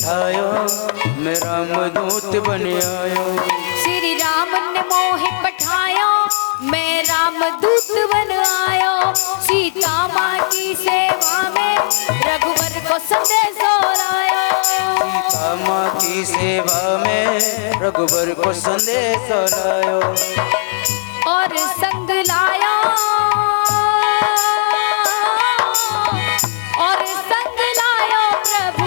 पठायो, मैं रामदूत बन आयो। श्री राम ने मोहे पठायो, मैं रामदूत बन आयो। सीता माँ की सेवा में रघुवर को संदेश लायो। सीता माँ की सेवा में रघुवर को संदेश लायो। और संग लाया, और संग लायो प्रभु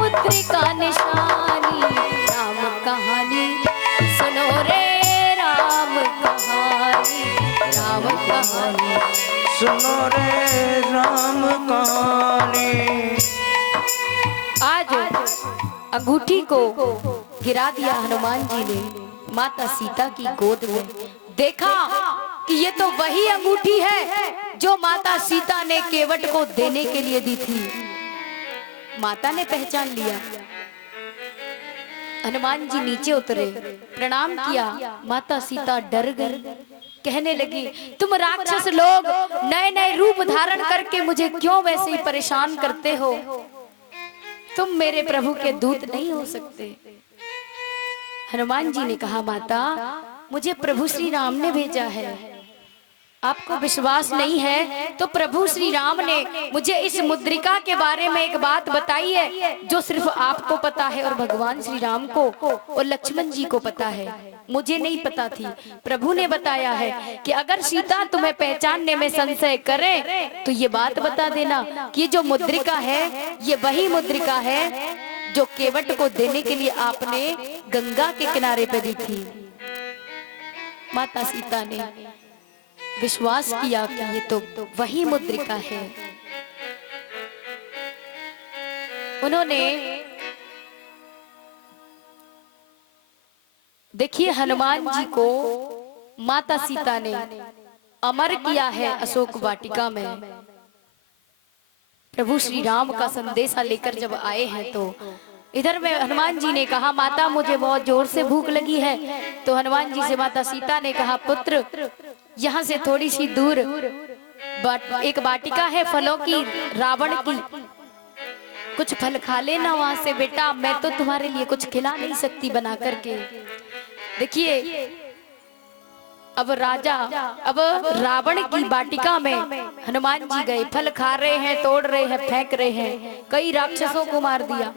मुद्रिका निशानी। राम कहानी सुनो रे, राम कहानी, राम कहानी सुनो रे राम कहानी। आज अंगूठी को गिरा दिया हनुमान जी ने माता सीता की गोद में। देखा कि ये तो वही अंगूठी है जो माता सीता ने केवट को देने के लिए दी थी। माता ने पहचान लिया। हनुमान जी नीचे उतरे, प्रणाम किया। माता सीता डर गई, कहने लगी, तुम राक्षस लोग नए नए रूप धारण करके मुझे क्यों वैसे ही परेशान करते हो? तुम मेरे प्रभु के दूत नहीं हो सकते। हनुमान जी ने कहा, माता मुझे प्रभु श्री राम ने भेजा है। आपको विश्वास नहीं है तो प्रभु श्री राम ने मुझे इस मुद्रिका के बारे में एक बात बताई है जो सिर्फ आपको पता है और भगवान श्री राम को और लक्ष्मण जी को पता है, मुझे नहीं पता थी। प्रभु ने बताया है कि अगर सीता तुम्हें पहचानने में संशय करे तो ये बात बता देना कि ये जो मुद्रिका है ये वही मुद्रिका है जो केवट को देने के लिए आपने गंगा के किनारे पे दी थी। माता सीता ने विश्वास किया कि ये तो वही मुद्रिका है। उन्होंने देखिए हनुमान जी को माता सीता ने अमर किया है अशोक वाटिका में। प्रभु श्री राम का संदेशा लेकर जब आए हैं तो इधर में हनुमान जी ने कहा, माता मुझे बहुत जोर से भूख लगी है। तो हनुमान जी से माता सीता ने कहा, पुत्र यहाँ से थोड़ी सी दूर एक वाटिका है फलों की, रावण की, कुछ फल खा लेना वहां से बेटा, मैं तो तुम्हारे लिए कुछ खिला नहीं सकती बना करके। देखिए अब रावण की वाटिका में हनुमान जी गए, फल खा रहे हैं, तोड़ रहे हैं, फेंक रहे हैं, कई राक्षसों को मार दिया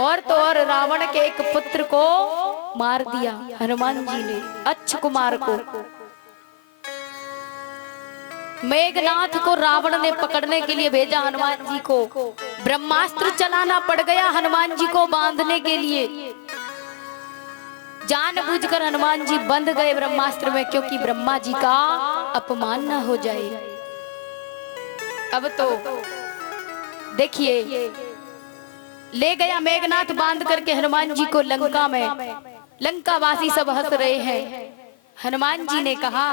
और तो और रावण के एक पुत्र को मार दिया हनुमान जी ने, अच्छ कुमार को। मेघनाथ को रावण ने पकड़ने के लिए भेजा हनुमान जी को, ब्रह्मास्त्र चलाना पड़ गया हनुमान जी को बांधने के लिए। जानबूझकर हनुमान जी बंध गए ब्रह्मास्त्र में क्योंकि ब्रह्मा जी का अपमान न हो जाए। अब तो देखिए ले गया मेघनाथ बांध करके हनुमान जी को लंका में। लंका वासी सब हंस रहे हैं। हनुमान जी ने कहा,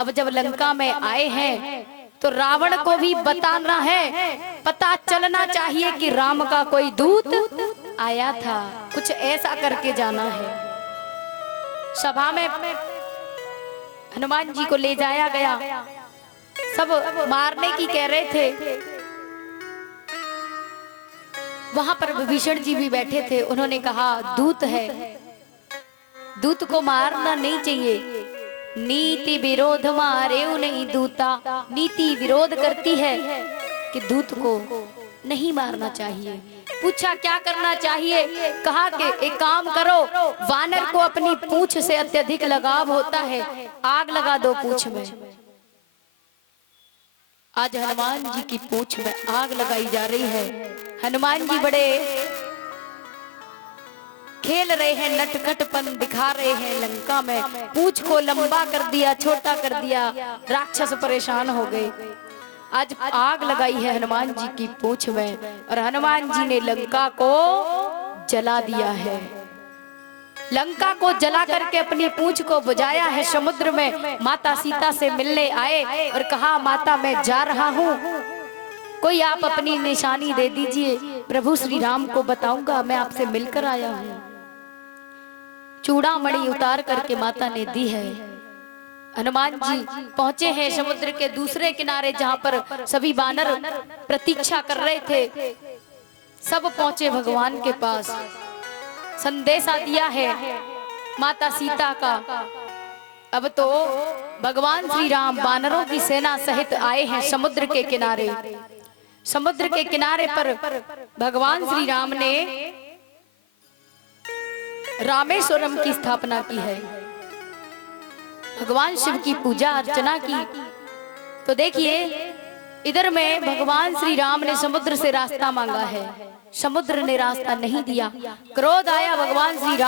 अब जब लंका में आए हैं तो रावण को भी बताना है, पता चलना चाहिए कि राम का कोई दूत आया था, कुछ ऐसा करके जाना है। सभा में हनुमान जी को ले जाया गया, सब मारने की कह रहे थे। वहां पर विभीषण जी भी बैठे थे। उन्होंने कहा, दूत है, दूत को मारना नहीं चाहिए, नीति विरोध मारे नहीं दूता। नीति विरोध करती है कि दूत को नहीं मारना चाहिए। पूछा क्या करना चाहिए? कहा कि एक काम करो, वानर को अपनी पूंछ से अत्यधिक लगाव होता है, आग लगा दो पूंछ में। आज हनुमान जी की पूंछ में आग लगाई जा रही है। हनुमान जी बड़े खेल रहे हैं, नटखटपन दिखा रहे हैं लंका में। पूंछ को लंबा कर दिया, छोटा कर दिया, राक्षस परेशान हो गए। आज आग लगाई है हनुमान जी की पूंछ में और हनुमान जी ने लंका को जला दिया है। लंका को जला करके अपनी पूंछ को बुझाया है। समुद्र में माता सीता से मिलने आए और कहा, माता मैं जा रहा हूँ, कोई आप अपनी निशानी दे दीजिए, प्रभु श्री राम को बताऊंगा मैं आपसे मिलकर आया हूँ। चूड़ामणि उतार करके माता ने दी है। हनुमान जी पहुंचे हैं समुद्र के दूसरे किनारे जहां पर सभी वानर प्रतीक्षा कर रहे थे। सब पहुंचे भगवान के पास। संदेशा दिया है माता सीता का। अब तो भगवान श्री राम वानरों की सेना सहित आए हैं समुद्र के किनारे। समुद्र के किनारे पर भगवान श्री राम ने रामेश्वरम की स्थापना की है, भगवान शिव की पूजा अर्चना की। तो देखिए इधर में भगवान श्री राम ने समुद्र से रास्ता मांगा है, समुद्र ने रास्ता नहीं दिया। क्रोध आया भगवान श्री राम